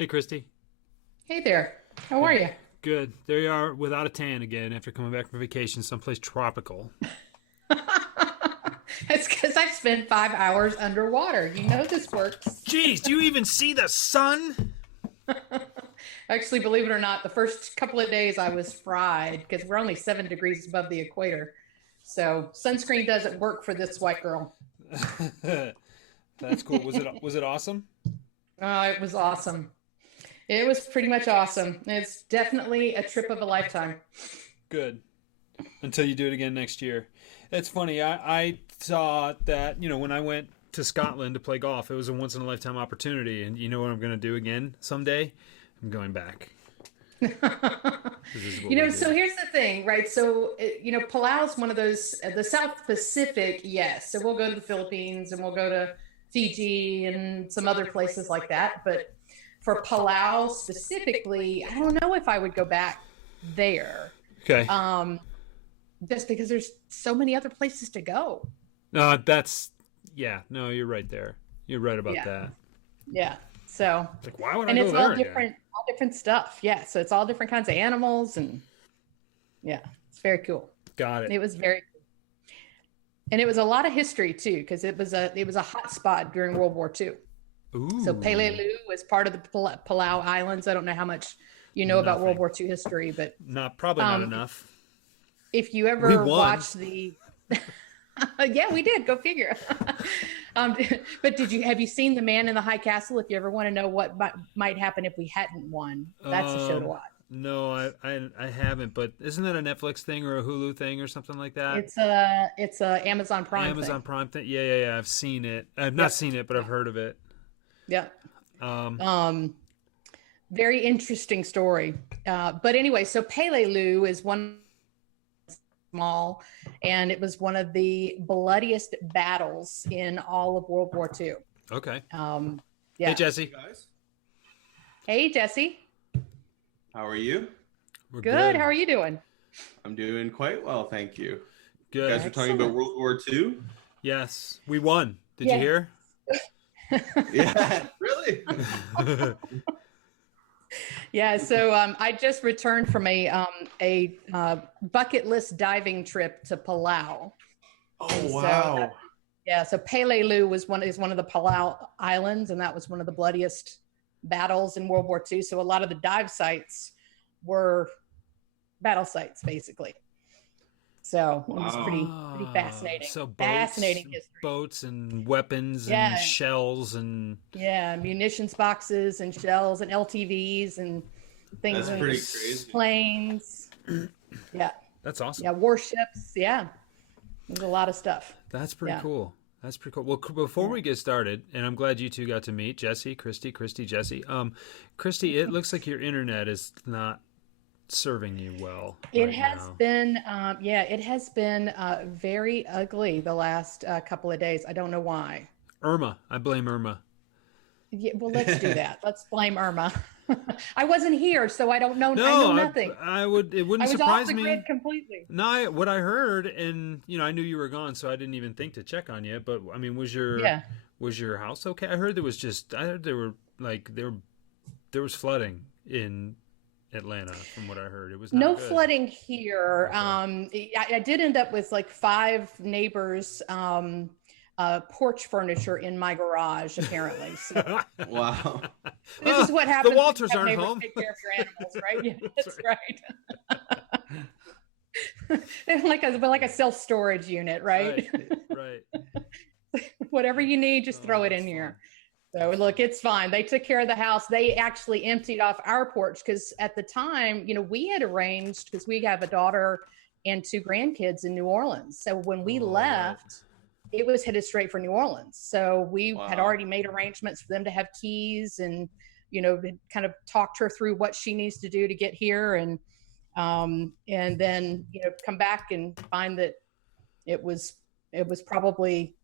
Hey, Christie. Hey there. How are you? Good. There you are without a tan again after coming back from vacation someplace tropical. It's because I've spent 5 hours underwater. You know this works. Jeez, do you even see the sun? Actually, believe it or not, the first couple of days I was fried because we're only 7 degrees above the equator. So sunscreen doesn't work for this white girl. That's cool. Was it awesome? It was awesome. It was pretty much awesome. It's definitely a trip of a lifetime. Good. Until you do it again next year. It's funny. I saw that, when I went to Scotland to play golf, it was a once in a lifetime opportunity. And you know what I'm going to do again someday? I'm going back. This is what we So do. here's the thing, right? So, Palau's one of those, the South Pacific, yes. So we'll go to the Philippines and we'll go to Fiji and some other places like that. But for Palau specifically, I don't know if I would go back there, Okay. um, just because there's so many other places to go. Yeah, no, you're right there. You're right about Yeah, that. yeah. So, Like, why would I and go it's there again? all different stuff. Yeah. So it's all different kinds of animals, and yeah, it's very cool. Got it. It was very And it was a lot of history too, because it was a hot spot during World War II. So Ooh. Peleliu was part of the Palau Islands. I don't know how much you know about World Nothing. War II history, but Probably not um, enough. if you We ever won. watch the, yeah, we did. Go figure. um, but have you seen The Man in the High Castle? If you ever want to know what might happen if we hadn't won, that's a show to Um, watch. no, I haven't. But isn't that a Netflix thing or a Hulu thing or something like that? It's a Amazon Prime Amazon thing. Prime thing. Yeah. I've seen it. I've not Yep. seen it, but I've Yeah. heard of it. Yep. Um, Um, Very interesting story. But anyway, so Peleliu is one small, and it was one of the bloodiest battles in all of World War II. okay. Um, Hey, yeah. Jesse. Guys, Hey, Jesse. how are you? We're Good. How good. are you doing? I'm doing quite well, thank you. You Good. guys were talking about Excellent. World War II? Yes, we won. Did you Yeah. hear? Yeah, really? Yeah. So I just returned from a bucket list diving trip to Palau, and Oh, so wow. yeah. So Peleliu is one of the Palau Islands, and that was one of the bloodiest battles in World War II. So a lot of the dive sites were battle sites, basically. So it was pretty fascinating. So Fascinating history. boats and weapons and Yeah, shells and yeah, munitions boxes and shells and LTVs and things That's and pretty crazy. planes. Yeah, that's awesome. yeah, warships. Yeah, there's a lot of stuff. That's pretty Yeah, cool. That's pretty cool. Well, before yeah. we get started, and I'm glad you two got to meet Jesse, Christy, Jesse. Christy, it looks like your internet is not serving you well It right has now. been, yeah, it has been very ugly the last couple of days. I don't know why. Irma, I blame Irma. Yeah, well, let's do that. Let's blame Irma. I wasn't here, so I don't know. I know No, nothing. I would. It I wouldn't was off surprise the grid me. completely. No, what I heard, and I knew you were gone, so I didn't even think to check on you. But I mean, Yeah. was your house okay? I heard there were like there was flooding in Atlanta, from what I heard. It was not No good. flooding here. Okay. I did end up with like five neighbors' porch furniture in my garage, apparently. So Wow. this is what The happens when you Walters have aren't neighbors home. take care of your animals, right? Yeah, That's that's right. right. Like a self storage unit, Right. right? Right. Whatever you need, just throw Oh, it that's in fun. here. So look, it's fine. They took care of the house. They actually emptied off our porch because at the time, we had arranged because we have a daughter and two grandkids in New Orleans. So when we Oh, right. left, it was headed straight for New Orleans. So we had Wow. already made arrangements for them to have keys and, kind of talked her through what she needs to do to get here and then, come back and find that it was it was probably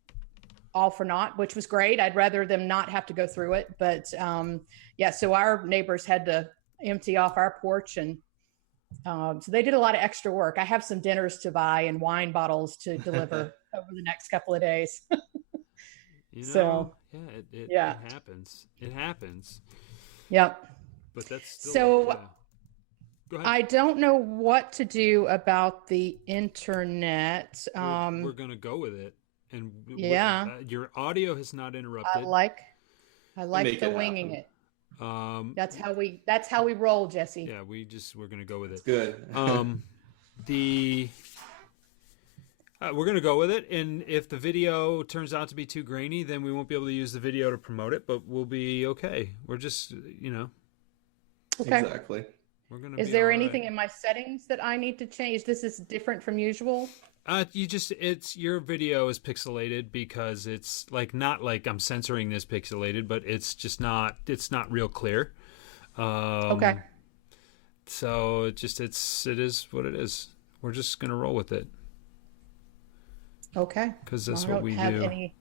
all for naught, which was great. I'd rather them not have to go through it. But yeah, so our neighbors had to empty off our porch. And so they did a lot of extra work. I have some dinners to buy and wine bottles to deliver over the next couple of days. So Yeah, it yeah. happens. It happens. Yep. But that's still, So yeah. Go ahead. I don't know what to do about the internet. We're going to go with it. And Yeah. your audio has not I interrupted. like Make the it winging happen. it. That's how we roll, Jesse. Yeah, we're going to go with it. It's good. We're going to go with it, and if the video turns out to be too grainy, then we won't be able to use the video to promote it, but we'll be okay. We're just, Okay. Exactly. we're going to Is be there all anything right. in my settings that I need to change? This is different from usual. Your video is pixelated because it's like, not like I'm censoring this pixelated, but it's not real clear. Okay. So it is what it is. We're just going to roll with it. Okay. Because that's I what don't we have do. any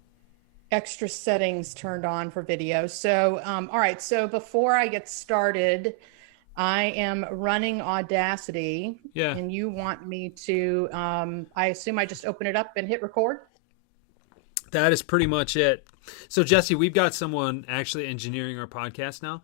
extra settings turned on for video. So, all right. So before I get started, I am running Audacity. Yeah. And you want me to, I assume I just open it up and hit record? That is pretty much it. So, Jesse, we've got someone actually engineering our podcast now,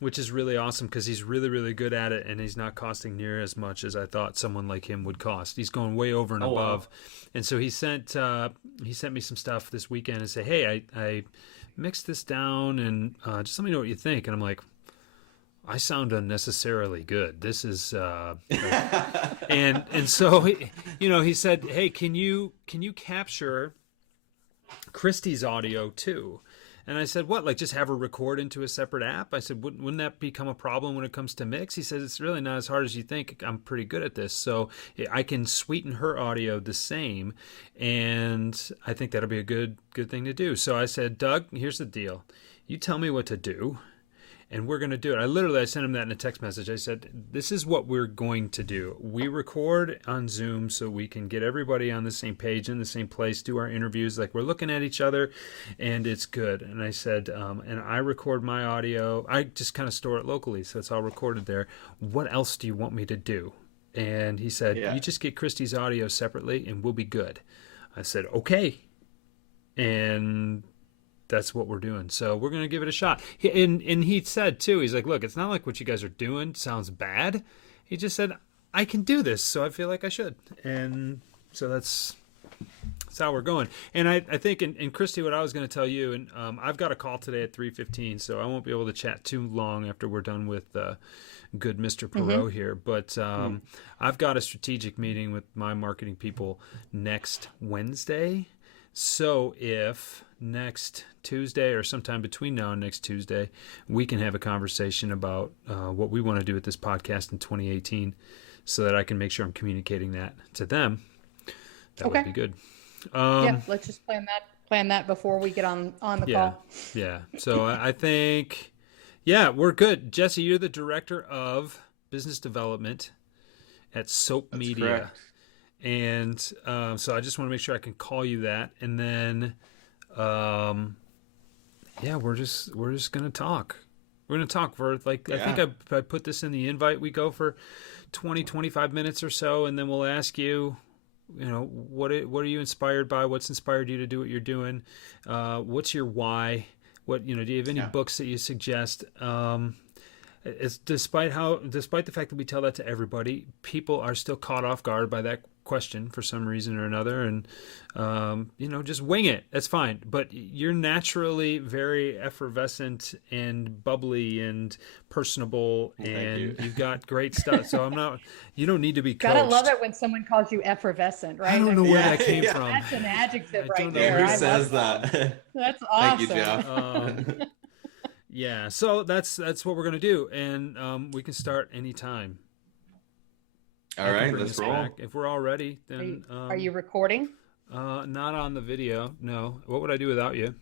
which is really awesome because he's really, really good at it, and he's not costing near as much as I thought someone like him would cost. He's going way over and above. Wow. And so he sent me some stuff this weekend and said, hey, I mixed this down, and just let me know what you think. And I'm like, I sound unnecessarily good. This is and so he said, hey, can you capture Christie's audio too? And I said, what, like just have her record into a separate app? I said, wouldn't that become a problem when it comes to mix? He says, it's really not as hard as you think. I'm pretty good at this. So I can sweeten her audio the same. And I think that'll be a good thing to do. So I said, Doug, here's the deal. You tell me what to do, and we're going to do it. I sent him that in a text message. I said, this is what we're going to do. We record on Zoom so we can get everybody on the same page, in the same place, do our interviews. Like, we're looking at each other, and it's good. And I said, and I record my audio. I just kind of store it locally, so it's all recorded there. What else do you want me to do? And he said, you just get Christie's audio separately, and we'll be good. I said, okay. And that's what we're doing. So we're going to give it a shot. And he said too, he's like, look, it's not like what you guys are doing sounds bad. He just said, I can do this, so I feel like I should. And so that's how we're going. And I think, and Christie, what I was going to tell you, and I've got a call today at 3:15, so I won't be able to chat too long after we're done with good Mr. Perreault here. But I've got a strategic meeting with my marketing people next Wednesday. So if next Tuesday or sometime between now and next Tuesday, we can have a conversation about what we want to do with this podcast in 2018 so that I can make sure I'm communicating that to them. That would be good. Let's just plan that before we get on the call. Yeah. So I think, we're good. Jesse, you're the director of business development at Soap Media. Correct. And so I just want to make sure I can call you that. And then, we're just going to talk. We're going to talk for I think I put this in the invite. We go for 20, 25 minutes or so, and then we'll ask you, what are you inspired by? What's inspired you to do what you're doing? What's your why? What, do you have any books that you suggest? It's despite the fact that we tell that to everybody, people are still caught off guard by that question for some reason or another, and just wing it. That's fine. But you're naturally very effervescent and bubbly and personable, and you've got great stuff. So you don't need to be coached. Gotta love it when someone calls you effervescent, right? I don't know where that came from. That's an adjective right don't know there. Who I says love that? That's awesome. Thank you, Jeff. Yeah, so that's what we're gonna do, and we can start anytime. All right, let's roll. Back. If we're all ready, then Are you recording? not on the video. No. What would I do without you?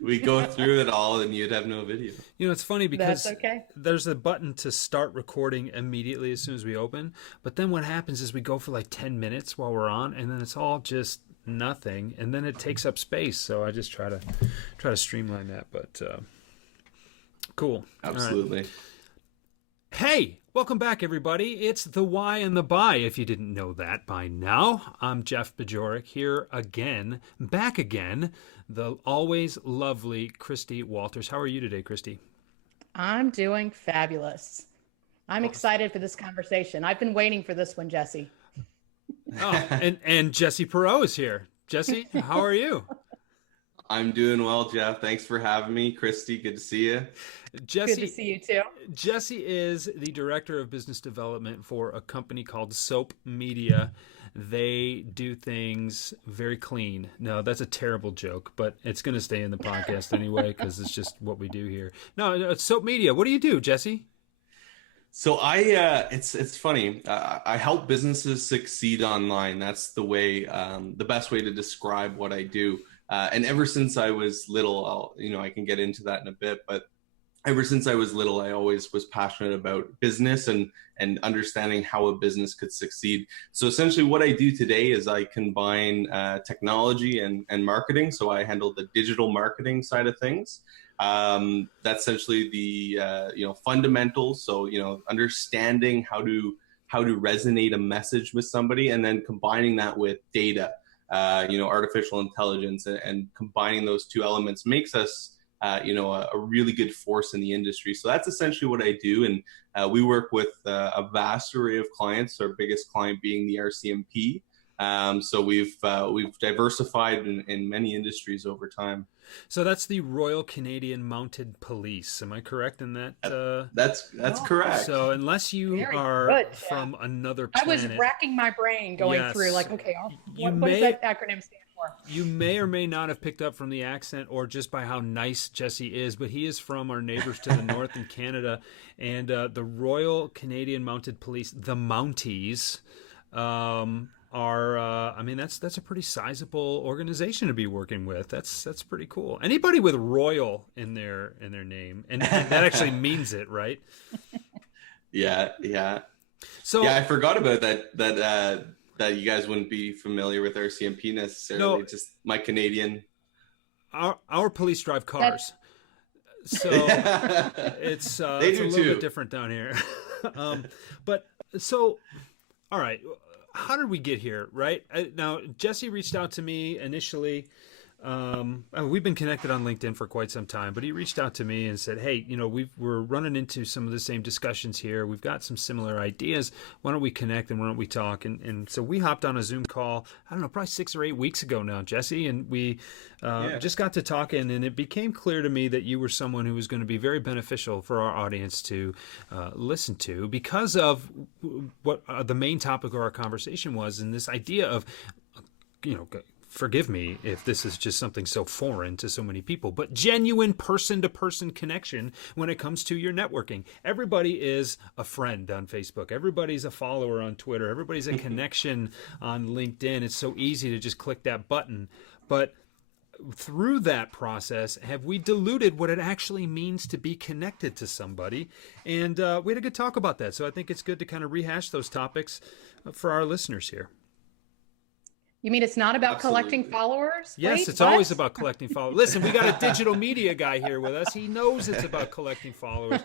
We go through it all, and you'd have no video. It's funny because That's okay. there's a button to start recording immediately as soon as we open, but then what happens is we go for like 10 minutes while we're on, and then it's all just nothing, and then it takes up space. So I just try to streamline that, but cool. Absolutely. Right. Hey, welcome back, everybody. It's the Why and the Buy, if you didn't know that by now. I'm Jeff Bajorek here back again, the always lovely Christie Walters. How are you today, Christie? I'm doing fabulous. I'm excited for this conversation. I've been waiting for this one, Jesse. Oh, and Jesse Perreault is here. Jesse, how are you? I'm doing well, Jeff. Thanks for having me. Christie, good to see you. Good to Jesse see you too. Jesse is the director of business development for a company called Soap Media. They do things very clean. No, that's a terrible joke, but it's going to stay in the podcast anyway because it's just what we do here. No, it's Soap Media. What do you do, Jesse? So it's funny. I help businesses succeed online. That's the best way to describe what I do. And ever since I was little, I can get into that in a bit, but ever since I was little, I always was passionate about business and understanding how a business could succeed. So essentially what I do today is I combine technology and marketing. So I handle the digital marketing side of things. That's essentially the fundamentals. So understanding how to resonate a message with somebody, and then combining that with data, artificial intelligence, and combining those two elements makes us a really good force in the industry. So that's essentially what I do. And we work with a vast array of clients, our biggest client being the RCMP. So we've diversified in many industries over time. So that's the Royal Canadian Mounted Police. Am I correct in that? That's correct. So unless you Very are good, from another I planet, was racking my brain going Yes. through like, okay, You what does may- that acronym stand for? you may or may not have picked up from the accent or just by how nice Jesse is, but he is from our neighbors to the north in Canada. And the Royal Canadian Mounted Police, the Mounties, that's a pretty sizable organization to be working with. That's pretty cool. Anybody with royal in their name, and that actually means it, right? Yeah. So Yeah, I forgot about that you guys wouldn't be familiar with RCMP necessarily. No. Just my Canadian. our police drive cars. So it's a They do little too. bit different down here. But so, all right, how did we get here? Right now, Jesse reached out to me initially. We've been connected on LinkedIn for quite some time, but he reached out to me and said, "Hey, we're running into some of the same discussions here. We've got some similar ideas. Why don't we connect and why don't we talk?" And so we hopped on a Zoom call. I don't know, probably 6 or 8 weeks ago now, Jesse, and we just got to talking, and it became clear to me that you were someone who was going to be very beneficial for our audience to listen to because of what the main topic of our conversation was, and this idea of forgive me if this is just something so foreign to so many people, but genuine person-to-person connection when it comes to your networking. Everybody is a friend on Facebook. Everybody's a follower on Twitter. Everybody's a connection on LinkedIn. It's so easy to just click that button. But through that process, have we diluted what it actually means to be connected to somebody? And we had a good talk about that. So I think it's good to kind of rehash those topics for our listeners here. You mean it's not about Absolutely. collecting followers? Yes, Wait, it's what? always about collecting followers. Listen, we got a digital media guy here with us. He knows it's about collecting followers.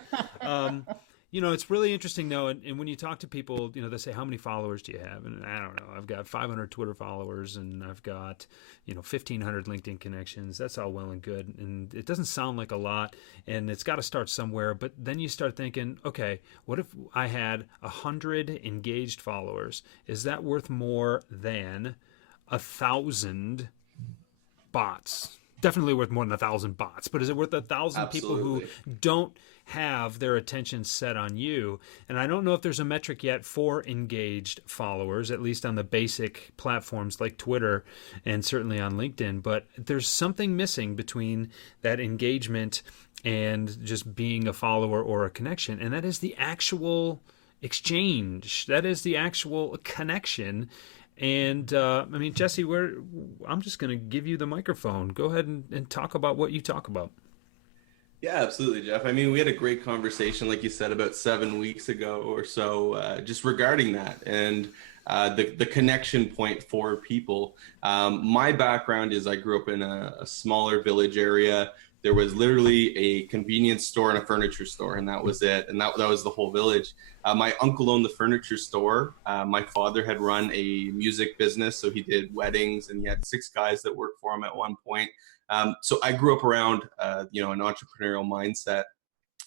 It's really interesting though, and when you talk to people, they say, "How many followers do you have?" And I don't know. I've got 500 Twitter followers, and I've got 1,500 LinkedIn connections. That's all well and good, and it doesn't sound like a lot, and it's got to start somewhere. But then you start thinking, okay, what if I had 100 engaged followers? Is that worth more than 1,000 bots? Definitely worth more than 1,000 bots, but is it worth 1,000 people who don't have their attention set on you? And I don't know if there's a metric yet for engaged followers, at least on the basic platforms like Twitter and certainly on LinkedIn, but there's something missing between that engagement and just being a follower or a connection, and that is the actual exchange. That is the actual connection. And Jesse, I'm just going to give you the microphone. Go ahead and talk about what you talk about. Yeah, absolutely, Jeff. We had a great conversation, like you said, about 7 weeks ago or so, just regarding that and the connection point for people. My background is I grew up in a smaller village area. There was literally a convenience store and a furniture store, and that was it. And that was the whole village. My uncle owned the furniture store. My father had run a music business, so he did weddings, and he had 6 guys that worked for him at one point. So I grew up around, an entrepreneurial mindset.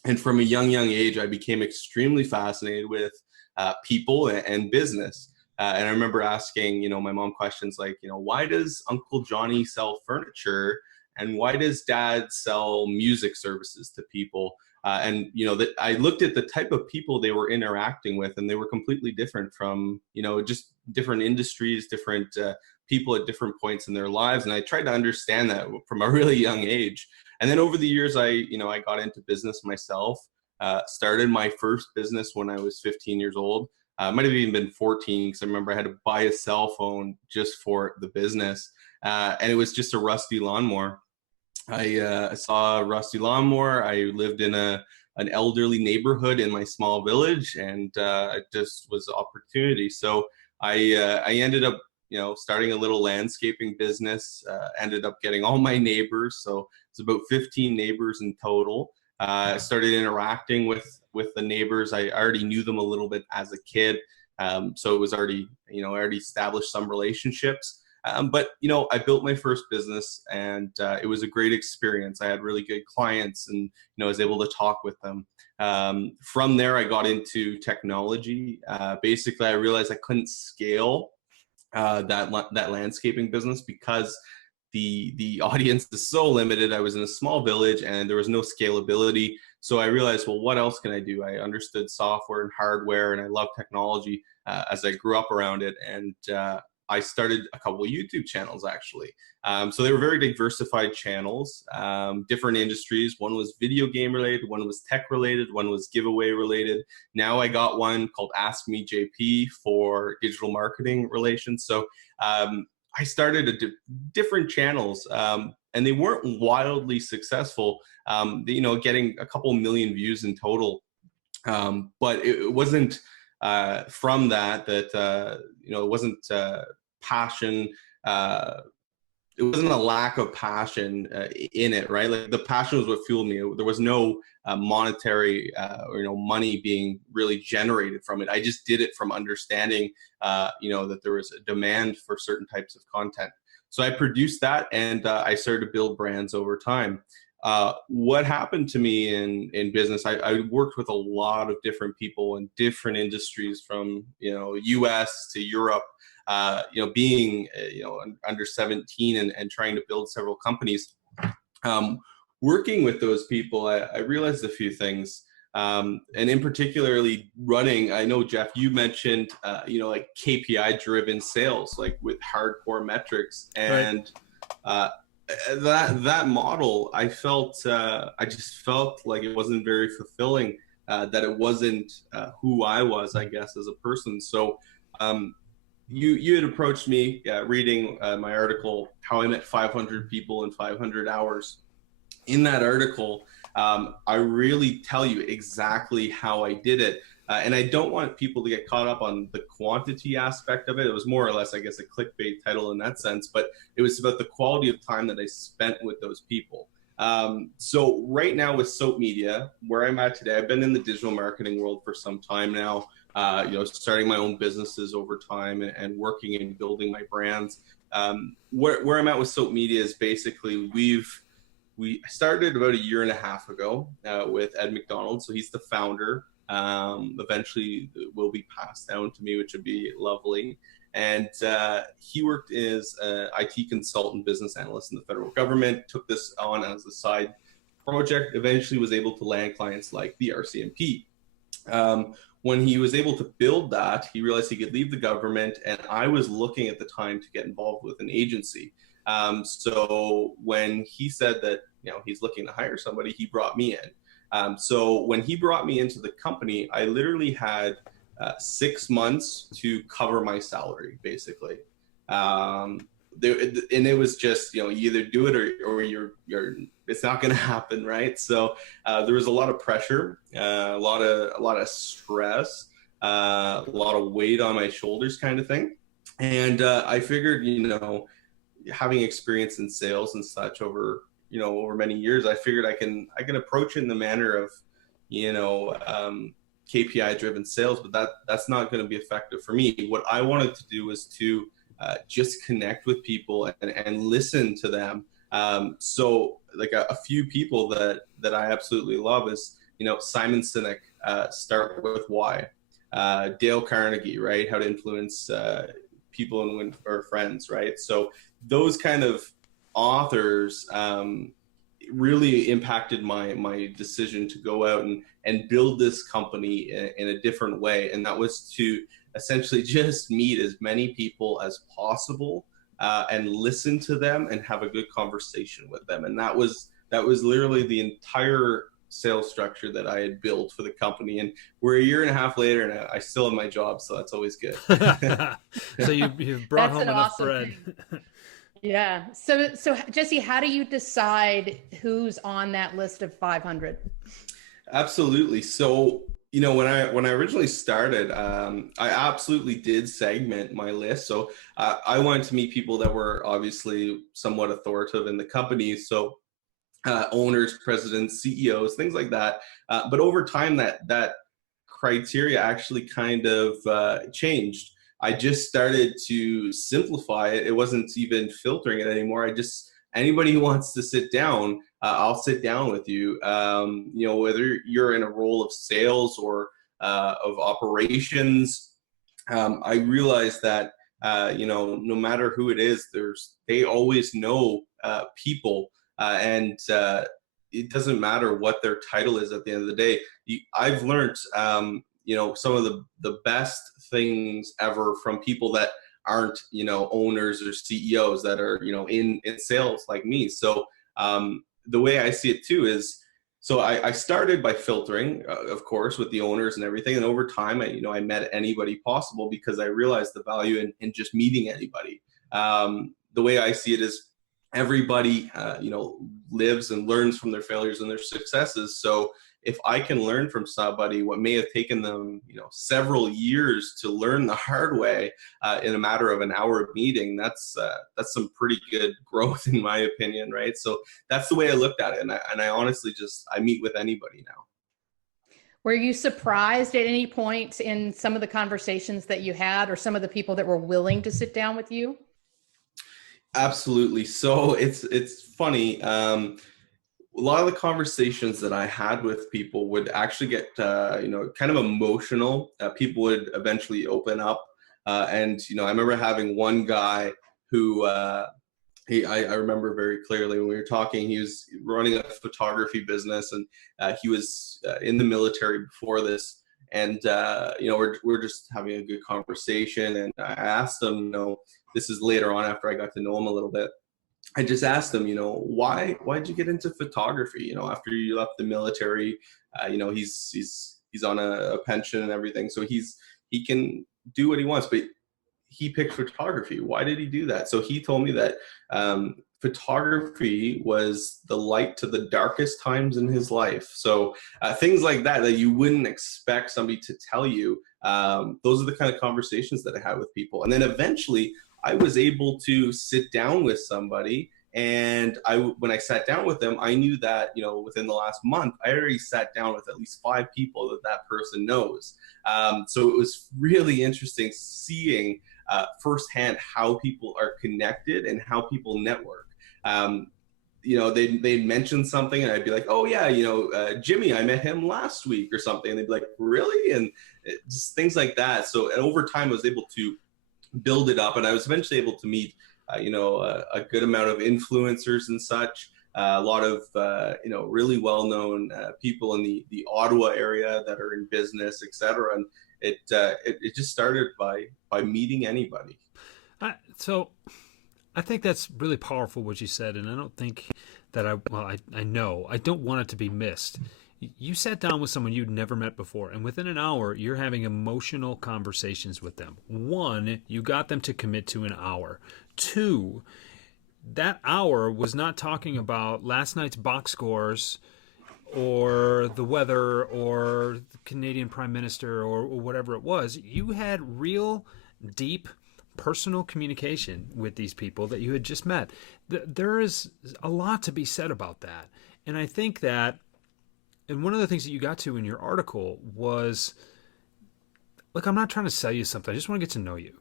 And from a young age, I became extremely fascinated with people and business. And I remember asking, my mom questions like, why does Uncle Johnny sell furniture, and why does Dad sell music services to people? And that I looked at the type of people they were interacting with, and they were completely different from, just different industries, different people at different points in their lives. And I tried to understand that from a really young age. And then over the years, I got into business myself. Started my first business when I was 15 years old. Might have even been 14, because I remember I had to buy a cell phone just for the business. And it was just a rusty lawnmower. I saw a rusty lawnmower. I lived in an elderly neighborhood in my small village, and it just was opportunity. So I ended up starting a little landscaping business. Ended up getting all my neighbors, so it's about 15 neighbors in total. Started interacting with the neighbors. I already knew them a little bit as a kid, so it was already I already established some relationships. But I built my first business, and it was a great experience. I had really good clients, and I was able to talk with them. From there, I got into technology. Basically, I realized I couldn't scale that landscaping business because the audience is so limited. I was in a small village, and there was no scalability. So I realized, well, what else can I do? I understood software and hardware, and I love technology as I grew up around it. And I started a couple of YouTube channels, actually. So they were very diversified channels, different industries. One was video game related, one was tech related, one was giveaway related. Now I got one called Ask Me JP for digital marketing relations. So I started different channels, and they weren't wildly successful, getting a couple million views in total. But it wasn't from that it wasn't passion. It wasn't a lack of passion in it, right? Like, the passion was what fueled me. There was no monetary or money being really generated from it. I just did it from understanding that there was a demand for certain types of content. So I produced that, and I started to build brands over time. What happened to me in business, I worked with a lot of different people in different industries, from US to Europe. Being under 17 and trying to build several companies. Working with those people, I realized a few things. And in particularly running, I know, Jeff, you mentioned, like KPI driven sales, like with hardcore metrics. And that model, I just felt like it wasn't very fulfilling, that it wasn't who I was, I guess, as a person. So you had approached me reading my article, How I Met 500 People in 500 Hours. In that article, I really tell you exactly how I did it. And I don't want people to get caught up on the quantity aspect of it. It was more or less, I guess, a clickbait title in that sense, but it was about the quality of time that I spent with those people. So right now with Soap Media, where I'm at today, I've been in the digital marketing world for some time now, starting my own businesses over time and working and building my brands. Where I'm at with Soap Media is basically we started about a year and a half ago with Ed McDonald. So he's the founder. Eventually will be passed down to me, which would be lovely. And he worked as an IT consultant, business analyst in the federal government, took this on as a side project, eventually was able to land clients like the RCMP. When he was able to build that, he realized he could leave the government, and I was looking at the time to get involved with an agency. So when he said that he's looking to hire somebody, he brought me in. So when he brought me into the company, I literally had 6 months to cover my salary, basically. And it was just, you either do it or you're it's not going to happen, right? So there was a lot of pressure, a lot of stress, a lot of weight on my shoulders, kind of thing. And I figured, having experience in sales and such over many years, I figured I can approach it in the manner of, KPI driven sales, but that's not going to be effective for me. What I wanted to do was to just connect with people and listen to them. So like a few people that I absolutely love is Simon Sinek, Start with Why, Dale Carnegie, right? How to Influence People and Win or Friends, right? So those kind of authors really impacted my decision to go out and build this company in a different way. And that was to essentially just meet as many people as possible and listen to them and have a good conversation with them. And that was literally the entire sales structure that I had built for the company. And we're a year and a half later, and I still have my job, so that's always good. So you've brought home enough awesome bread. Yeah. So Jesse, how do you decide who's on that list of 500? Absolutely. So, when I originally started, I absolutely did segment my list. So I wanted to meet people that were obviously somewhat authoritative in the company. So owners, presidents, CEOs, things like that. But over time, that criteria actually kind of changed. I just started to simplify it. It wasn't even filtering it anymore. Anybody who wants to sit down, I'll sit down with you. Whether you're in a role of sales or of operations, I realized that no matter who it is, they always know people, and it doesn't matter what their title is at the end of the day. I've learned some of the best things ever from people that aren't owners or CEOs that are in sales like me. So the way I see it too is, so I started by filtering, of course, with the owners and everything, and over time I met anybody possible because I realized the value in just meeting anybody. The way I see it is everybody lives and learns from their failures and their successes. So if I can learn from somebody what may have taken them, several years to learn the hard way in a matter of an hour meeting, that's some pretty good growth in my opinion, right? So that's the way I looked at it, and I honestly I meet with anybody now. Were you surprised at any point in some of the conversations that you had, or some of the people that were willing to sit down with you? Absolutely. So it's funny. A lot of the conversations that I had with people would actually get, kind of emotional. People would eventually open up. And I remember having one guy who, I remember very clearly when we were talking, he was running a photography business, and he was in the military before this. And, we're just having a good conversation. And I asked him, this is later on after I got to know him a little bit. I just asked him, why'd you get into photography? After you left the military, he's on a pension and everything, so he can do what he wants, but he picked photography. Why did he do that? So he told me that photography was the light to the darkest times in his life. So things like that you wouldn't expect somebody to tell you. Those are the kind of conversations that I had with people, and then eventually I was able to sit down with somebody, and when I sat down with them, I knew that, within the last month, I already sat down with at least 5 people that person knows. So it was really interesting seeing firsthand how people are connected and how people network. They mentioned something, and I'd be like, oh yeah, Jimmy, I met him last week or something. And they'd be like, really? And just things like that. So, and over time I was able to build it up, and I was eventually able to meet a good amount of influencers and such, a lot of really well-known people in the Ottawa area that are in business, etc. And it just started by meeting anybody. So I think that's really powerful what you said, and I don't think that I know I don't want it to be missed. You sat down with someone you'd never met before, and within an hour, you're having emotional conversations with them. 1, you got them to commit to an hour. 2, that hour was not talking about last night's box scores or the weather or the Canadian Prime Minister or whatever it was. You had real, deep, personal communication with these people that you had just met. There is a lot to be said about that. And I think that, and one of the things that you got to in your article was, look, I'm not trying to sell you something. I just want to get to know you.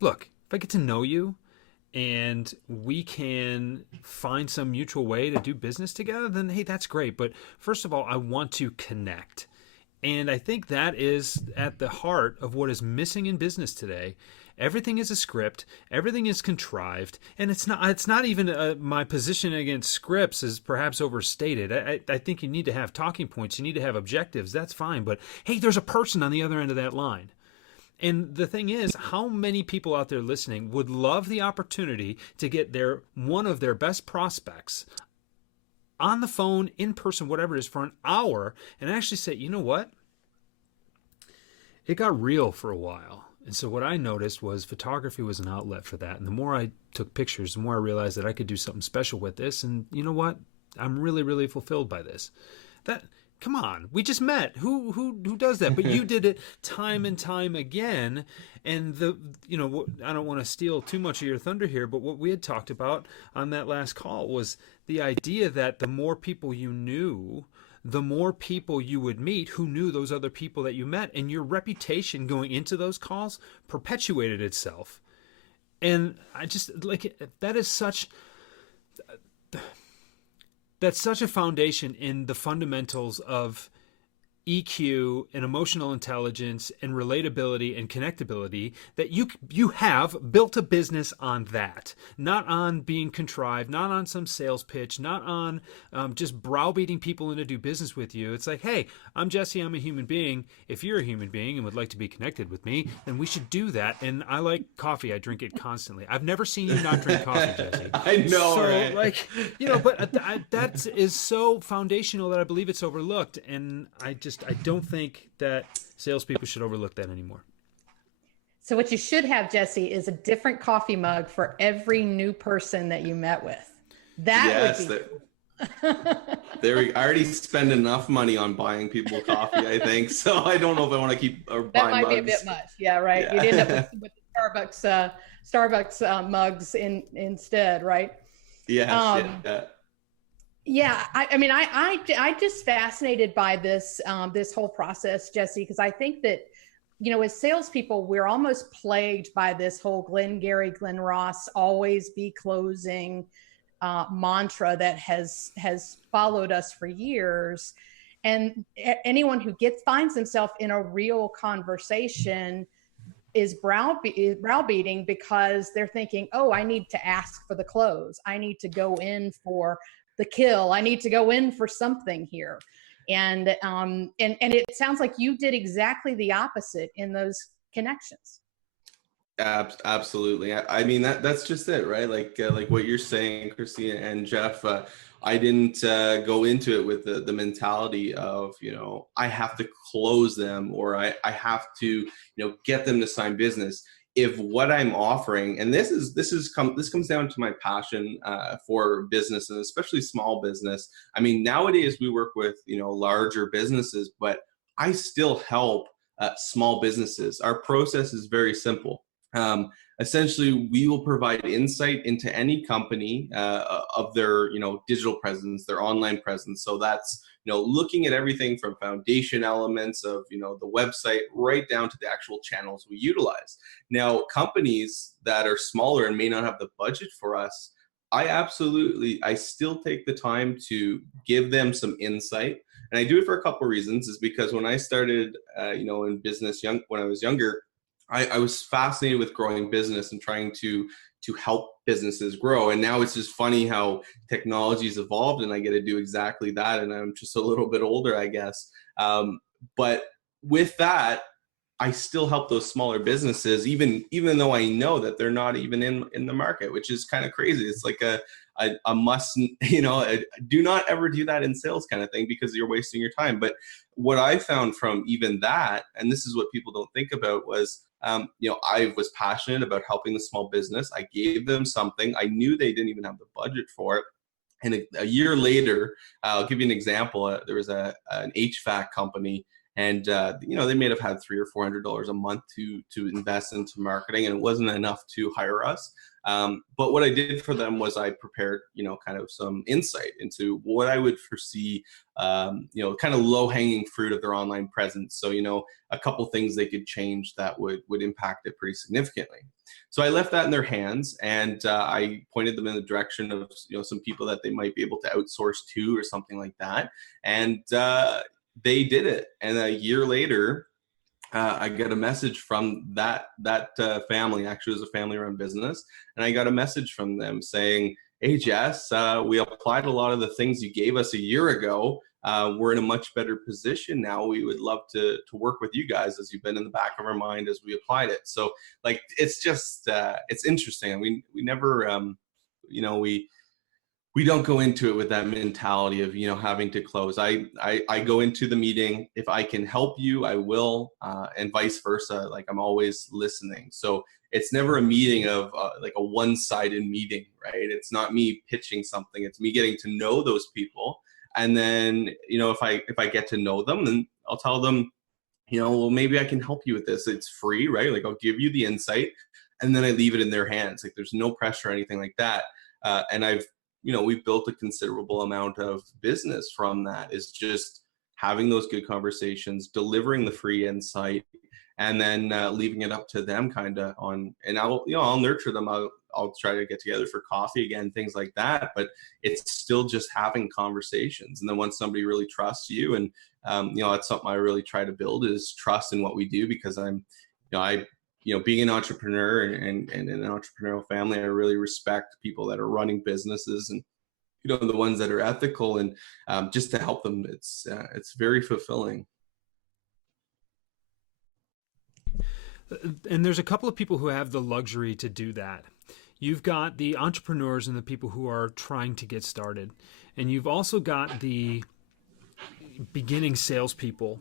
Look, if I get to know you and we can find some mutual way to do business together, then hey, that's great. But first of all, I want to connect. And I think that is at the heart of what is missing in business today. Everything is a script, everything is contrived, and it's not even my position against scripts is perhaps overstated. I think you need to have talking points, you need to have objectives, that's fine, but hey, there's a person on the other end of that line. And the thing is, how many people out there listening would love the opportunity to get one of their best prospects on the phone, in person, whatever it is, for an hour and actually say, you know what? It got real for a while. And so what I noticed was photography was an outlet for that. And the more I took pictures, the more I realized that I could do something special with this. And you know what? I'm really, really fulfilled by this. Come on, we just met. Who does that? But you did it time and time again. And I don't want to steal too much of your thunder here, but what we had talked about on that last call was the idea that the more people you knew, the more people you would meet who knew those other people that you met, and your reputation going into those calls perpetuated itself. And I just like that is such. That's such a foundation in the fundamentals of EQ and emotional intelligence and relatability and connectability that you have built a business on that, not on being contrived, not on some sales pitch, not on just browbeating people into do business with you. It's like, hey, I'm Jesse, I'm a human being. If you're a human being and would like to be connected with me, then we should do that. And I like coffee. I drink it constantly. I've never seen you not drink coffee, Jesse. I know, so, right? But that is so foundational that I believe it's overlooked. And I don't think that salespeople should overlook that anymore. So what you should have, Jesse, is a different coffee mug for every new person that you met with. That would be I already spend enough money on buying people coffee, I think. So I don't know if I want to keep that might mugs. Be a bit much. Yeah, right. Yeah. You'd end up with the Starbucks mugs instead, right? Yeah. Yeah, I just fascinated by this whole process, Jesse, because I think that, as salespeople, we're almost plagued by this whole Glenn Gary, Glenn Ross, always be closing mantra that has followed us for years. And anyone who finds himself in a real conversation is browbeating because they're thinking, oh, I need to ask for the close. I need to go in for the kill. I need to go in for something here. And it sounds like you did exactly the opposite in those connections. Absolutely. I mean, that's just it, right? Like what you're saying, Christie and Jeff, I didn't go into it with the mentality of, I have to close them or I have to, get them to sign business. If what I'm offering, and this comes down to my passion for business and especially small business. I mean, nowadays we work with, larger businesses, but I still help small businesses. Our process is very simple. Essentially, we will provide insight into any company of their, digital presence, their online presence. So that's, looking at everything from foundation elements of, the website right down to the actual channels we utilize. Now, companies that are smaller and may not have the budget for us, I still take the time to give them some insight. And I do it for a couple of reasons. Is because when I started, in business when I was younger, I was fascinated with growing business and trying to help businesses grow. And now it's just funny how technology's evolved and I get to do exactly that. And I'm just a little bit older, I guess. But with that, I still help those smaller businesses, even though I know that they're not even in the market, which is kind of crazy. It's like a must, do not ever do that in sales kind of thing because you're wasting your time. But what I found from even that, and this is what people don't think about, was, I was passionate about helping the small business. I gave them something. I knew they didn't even have the budget for it. And a year later, I'll give you an example. There was an HVAC company, And they may have had $300 or $400 a month to invest into marketing, and it wasn't enough to hire us. But what I did for them was I prepared, kind of some insight into what I would foresee, kind of low hanging fruit of their online presence. So, a couple things they could change that would impact it pretty significantly. So I left that in their hands, and I pointed them in the direction of, some people that they might be able to outsource to or something like that. And they did it. And a year later, I got a message from that family. Actually, it was a family-run business, and I got a message from them saying, "Hey, Jess, we applied a lot of the things you gave us a year ago. We're in a much better position now. We would love to work with you guys, as you've been in the back of our mind as we applied it." So, like, it's just it's interesting. We never, we don't go into it with that mentality of, having to close. I go into the meeting. If I can help you, I will, and vice versa. Like, I'm always listening. So it's never a meeting of like a one-sided meeting, right? It's not me pitching something. It's me getting to know those people. And then, if I get to know them, then I'll tell them, well, maybe I can help you with this. It's free, right? Like, I'll give you the insight, and then I leave it in their hands. Like, there's no pressure or anything like that. And we've built a considerable amount of business from that, is just having those good conversations, delivering the free insight, and then leaving it up to them kind of on, and I'll nurture them. I'll try to get together for coffee again, things like that, but it's still just having conversations. And then once somebody really trusts you, and that's something I really try to build, is trust in what we do, because being an entrepreneur and in an entrepreneurial family, I really respect people that are running businesses, and the ones that are ethical, and just to help them. It's very fulfilling. And there's a couple of people who have the luxury to do that. You've got the entrepreneurs and the people who are trying to get started, and you've also got the beginning salespeople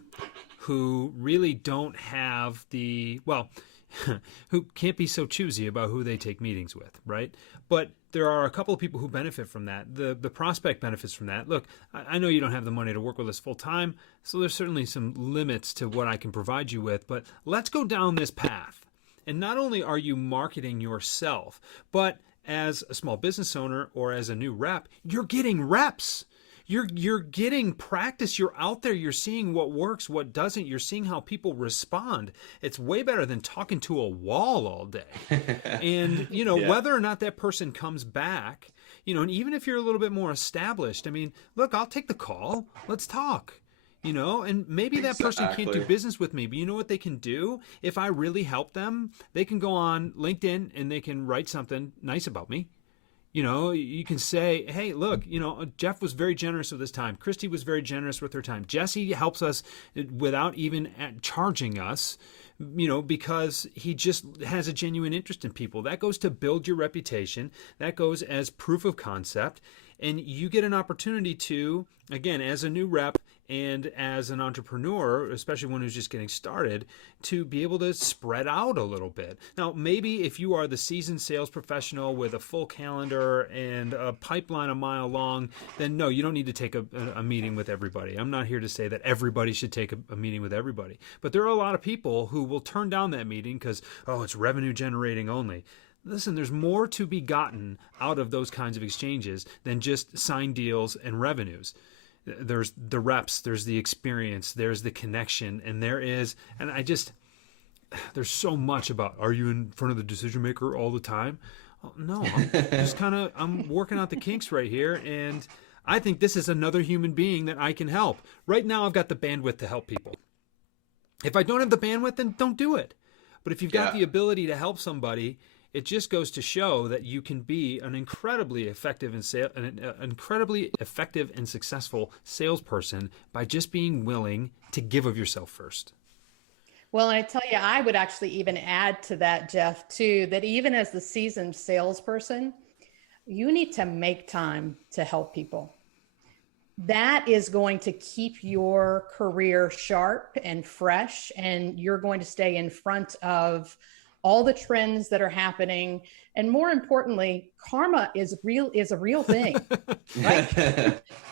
who really don't have who can't be so choosy about who they take meetings with, right? But there are a couple of people who benefit from that. The prospect benefits from that. Look, I know you don't have the money to work with us full time, so there's certainly some limits to what I can provide you with, but let's go down this path. And not only are you marketing yourself, but as a small business owner or as a new rep, you're getting reps. You're getting practice. You're out there. You're seeing what works, what doesn't. You're seeing how people respond. It's way better than talking to a wall all day. And, whether or not that person comes back, and even if you're a little bit more established, I mean, look, I'll take the call. Let's talk. And maybe that person can't do business with me, but you know what they can do? If I really help them, they can go on LinkedIn and they can write something nice about me. You can say, hey, look, Jeff was very generous with his time. Christie was very generous with her time. Jesse helps us without even charging us, because he just has a genuine interest in people. That goes to build your reputation. That goes as proof of concept. And you get an opportunity to, again, as a new rep and as an entrepreneur, especially one who's just getting started, to be able to spread out a little bit. Now, maybe if you are the seasoned sales professional with a full calendar and a pipeline a mile long, then no, you don't need to take a meeting with everybody. I'm not here to say that everybody should take a meeting with everybody. But there are a lot of people who will turn down that meeting because, it's revenue generating only. Listen, there's more to be gotten out of those kinds of exchanges than just signed deals and revenues. There's the reps, there's the experience, there's the connection, and there's so much about, are you in front of the decision maker all the time? No, I'm working out the kinks right here, and I think this is another human being that I can help. Right now, I've got the bandwidth to help people. If I don't have the bandwidth, then don't do it. But if you've got the ability to help somebody, it just goes to show that you can be an incredibly effective and successful salesperson by just being willing to give of yourself first. Well, I tell you, I would actually even add to that, Jeff, too, that even as the seasoned salesperson, you need to make time to help people. That is going to keep your career sharp and fresh, and you're going to stay in front of all the trends that are happening. And more importantly, karma is a real thing, right?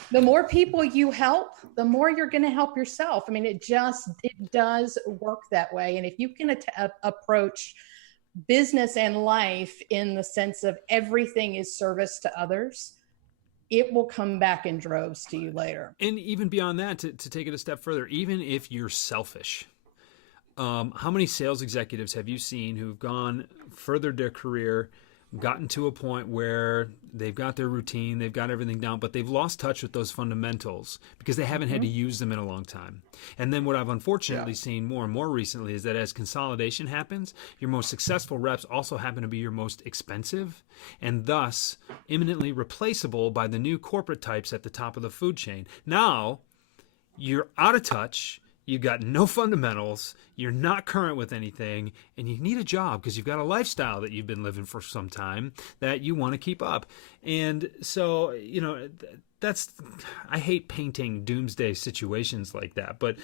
The more people you help, the more you're going to help yourself. I mean, it does work that way. And if you can approach business and life in the sense of everything is service to others, it will come back in droves to you later. And even beyond that, to take it a step further, even if you're selfish, how many sales executives have you seen who've gone furthered their career, gotten to a point where they've got their routine, they've got everything down, but they've lost touch with those fundamentals because they haven't had to use them in a long time. And then what I've unfortunately seen more and more recently is that as consolidation happens, your most successful reps also happen to be your most expensive and thus imminently replaceable by the new corporate types at the top of the food chain. Now, you're out of touch. You got no fundamentals, you're not current with anything, and you need a job because you've got a lifestyle that you've been living for some time that you want to keep up. And so, I hate painting doomsday situations like that. But,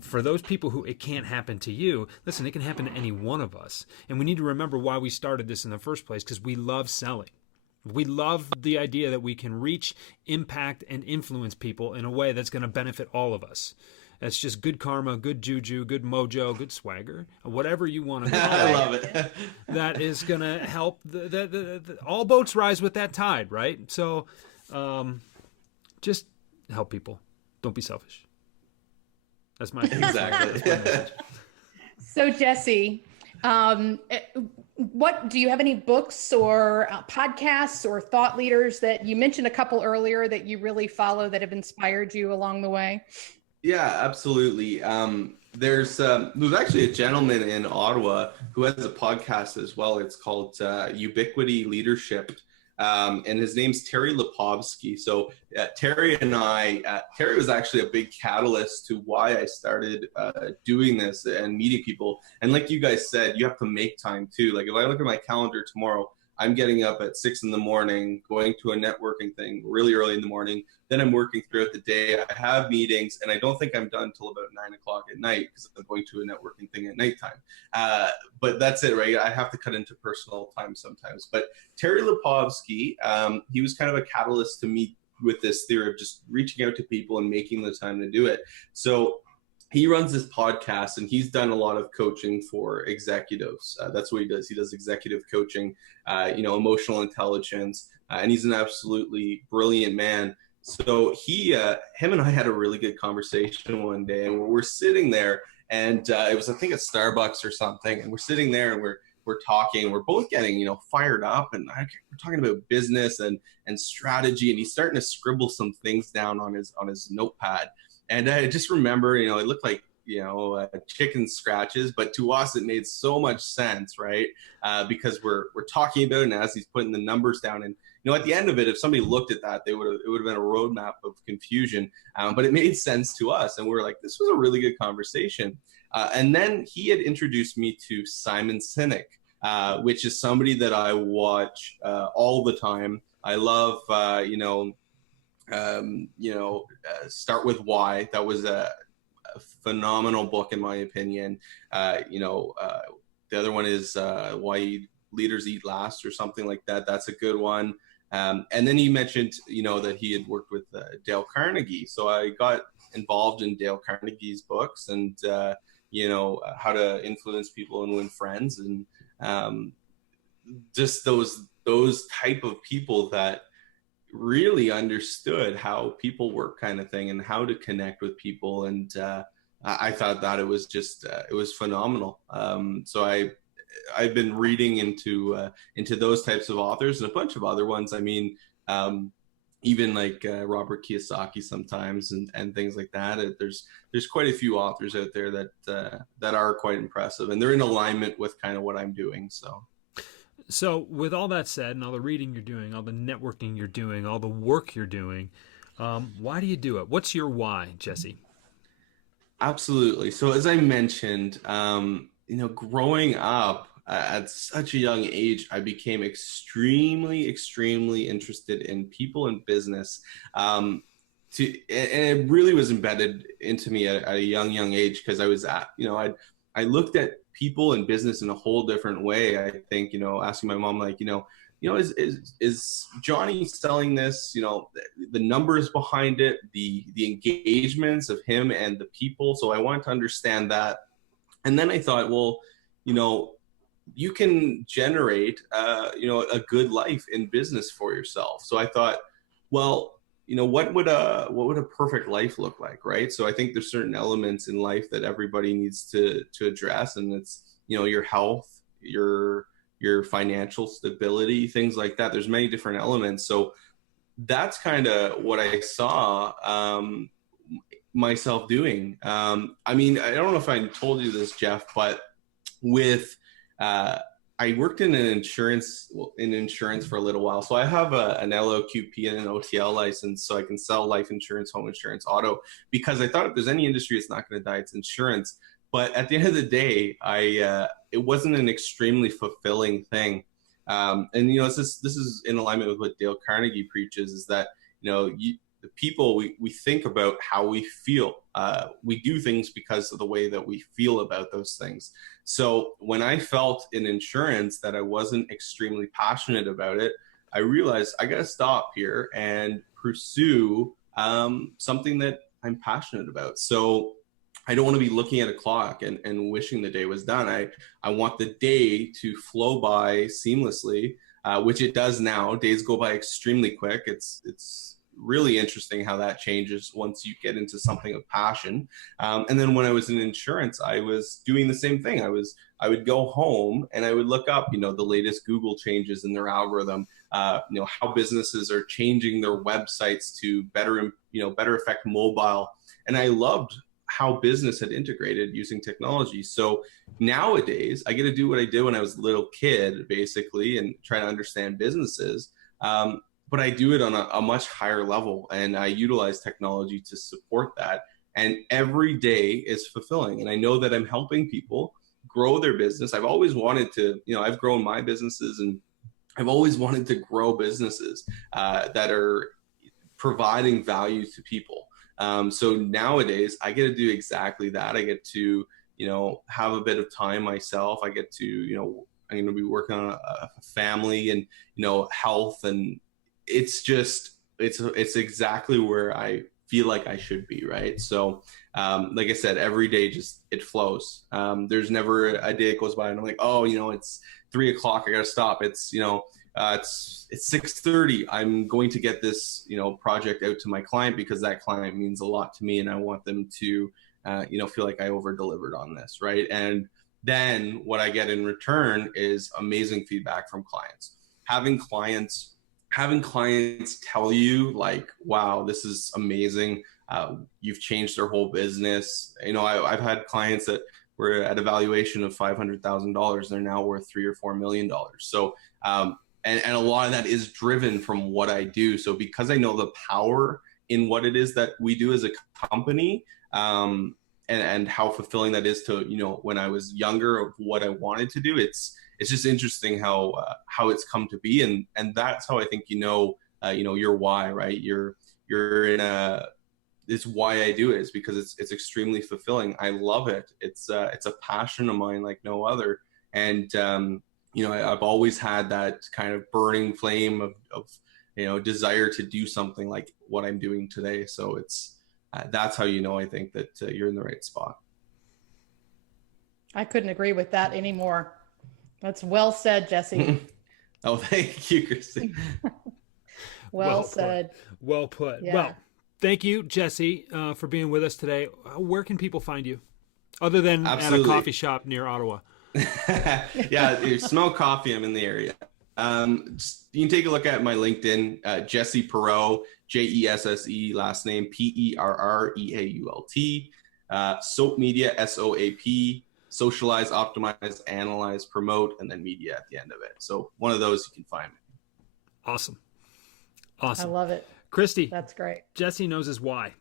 for those people who it can't happen to you, listen, it can happen to any one of us. And we need to remember why we started this in the first place, because we love selling. We love the idea that we can reach, impact, and influence people in a way that's going to benefit all of us. That's just good karma, good juju, good mojo, good swagger, whatever you want to call it. I love it. That is going to help. All boats rise with that tide, right? So just help people. Don't be selfish. That's my exactly. So, Jesse, what do you have any books or podcasts or thought leaders that you mentioned a couple earlier that you really follow that have inspired you along the way? Yeah, absolutely. There's actually a gentleman in Ottawa who has a podcast as well. It's called Ubiquity Leadership. And his name's Terry Lipovsky. So Terry was actually a big catalyst to why I started doing this and meeting people. And like you guys said, you have to make time too. Like if I look at my calendar tomorrow, I'm getting up at 6 a.m, going to a networking thing really early in the morning. Then I'm working throughout the day. I have meetings, and I don't think I'm done until about 9 o'clock at night because I'm going to a networking thing at nighttime. But that's it, right? I have to cut into personal time sometimes. But Terry Lipovsky, he was kind of a catalyst to me with this theory of just reaching out to people and making the time to do it. So he runs this podcast, and he's done a lot of coaching for executives. That's what he does. He does executive coaching, emotional intelligence, and he's an absolutely brilliant man. So him and I had a really good conversation one day, and we're sitting there, and it was, I think, at Starbucks or something, and we're sitting there, and we're talking, and we're both getting, fired up, and we're talking about business and strategy, and he's starting to scribble some things down on his notepad. And I just remember, it looked like, chicken scratches, but to us, it made so much sense, right? Because we're talking about it, and as he's putting the numbers down, and, at the end of it, if somebody looked at that, it would have been a roadmap of confusion, but it made sense to us. And we were like, this was a really good conversation. And then he had introduced me to Simon Sinek, which is somebody that I watch all the time. I love, Start With Why. That was a phenomenal book, in my opinion. The other one is Why Leaders Eat Last, or something like that. That's a good one. And then he mentioned, that he had worked with Dale Carnegie. So I got involved in Dale Carnegie's books, and how to influence people and win friends, and just those type of people that really understood how people work, kind of thing, and how to connect with people. And I thought that it was just it was phenomenal. So I've been reading into those types of authors and a bunch of other ones. I mean, even like Robert Kiyosaki sometimes, and things like that. There's quite a few authors out there that are quite impressive, and they're in alignment with kind of what I'm doing. So with all that said, and all the reading you're doing, all the networking you're doing, all the work you're doing, why do you do it? What's your why, Jesse? Absolutely. So as I mentioned, growing up at such a young age, I became extremely, extremely interested in people and business. And it really was embedded into me at a young age, because I was I looked at people and business in a whole different way. I think, asking my mom, like, is Johnny selling this? The numbers behind it, the engagements of him and the people. So I wanted to understand that. And then I thought, well, you can generate, a good life in business for yourself. So I thought, well, what would a perfect life look like, right? So I think there's certain elements in life that everybody needs to address, and it's your health, your financial stability, things like that. There's many different elements. So that's kind of what I saw myself doing. I mean, I don't know if I told you this, Jeff, but with I worked in insurance for a little while. So I have an LOQP and an OTL license, so I can sell life insurance, home insurance, auto, because I thought if there's any industry it's not going to die, it's insurance. But at the end of the day, it wasn't an extremely fulfilling thing. And this is in alignment with what Dale Carnegie preaches, is that the people, we think about how we feel. We do things because of the way that we feel about those things. So when I felt in insurance that I wasn't extremely passionate about it, I realized I got to stop here and pursue something that I'm passionate about. So I don't want to be looking at a clock and wishing the day was done. I want the day to flow by seamlessly, which it does now. Days go by extremely quick. It's really interesting how that changes once you get into something of passion. And then when I was in insurance, I was doing the same thing. I would go home and I would look up, the latest Google changes in their algorithm, how businesses are changing their websites to better affect mobile. And I loved how business had integrated using technology. So nowadays I get to do what I did when I was a little kid, basically, and try to understand businesses. But I do it on a much higher level, and I utilize technology to support that. And every day is fulfilling. And I know that I'm helping people grow their business. I've always wanted to, I've grown my businesses, and I've always wanted to grow businesses that are providing value to people. So nowadays I get to do exactly that. I get to, have a bit of time myself. I get to, I'm going to be working on a family and, health, and it's exactly where I feel like I should be. Right. So, like I said, every day it flows. There's never a day that goes by and I'm like, oh, it's 3 o'clock. I got to stop. It's 6:30. I'm going to get this, project out to my client because that client means a lot to me. And I want them to, feel like I over delivered on this. Right. And then what I get in return is amazing feedback from clients. Having clients tell you like, wow, this is amazing. You've changed their whole business. I've had clients that were at a valuation of $500,000. They're now worth $3 or $4 million. So, and a lot of that is driven from what I do. So because I know the power in what it is that we do as a company, and how fulfilling that is to, when I was younger, of what I wanted to do, it's just interesting how it's come to be. And that's how I think, your why, right? You're in it's why I do it, is because it's extremely fulfilling. I love it. It's a passion of mine like no other. And, I've always had that kind of burning flame of desire to do something like what I'm doing today. So it's, that's how I think that you're in the right spot. I couldn't agree with that anymore. That's well said, Jesse. Oh, thank you, Christie. well said. Well put. Yeah. Well, thank you, Jesse, for being with us today. Where can people find you, other than Absolutely. At a coffee shop near Ottawa? Yeah, you smell coffee, I'm in the area. You can take a look at my LinkedIn, Jesse Perreault, Jesse, last name Perreault, Soap Media, SOAP, socialize, optimize, analyze, promote, and then media at the end of it. So one of those you can find me. Awesome. I love it. Christie. That's great. Jesse knows his why.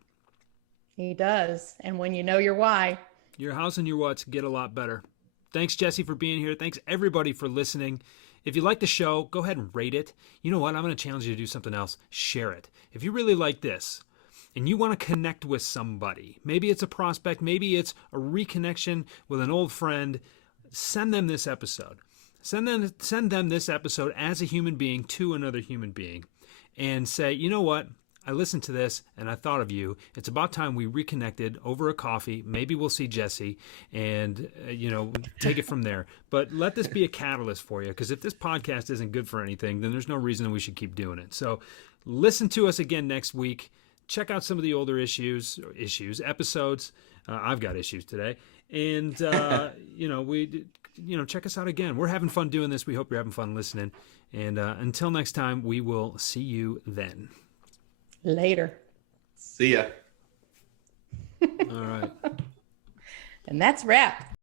He does. And when you know your why, your house and your what's get a lot better. Thanks, Jesse, for being here. Thanks, everybody, for listening. If you like the show, go ahead and rate it. You know what? I'm going to challenge you to do something else. Share it. If you really like this and you want to connect with somebody, maybe it's a prospect, maybe it's a reconnection with an old friend, send them this episode. Send them this episode as a human being to another human being and say, you know what? I listened to this and I thought of you. It's about time we reconnected over a coffee. Maybe we'll see Jesse and, take it from there. But let this be a catalyst for you, because if this podcast isn't good for anything, then there's no reason that we should keep doing it. So listen to us again next week. Check out some of the older episodes. I've got issues today. And, check us out again. We're having fun doing this. We hope you're having fun listening. And until next time, we will see you then. Later. See ya. All right. And that's wrap.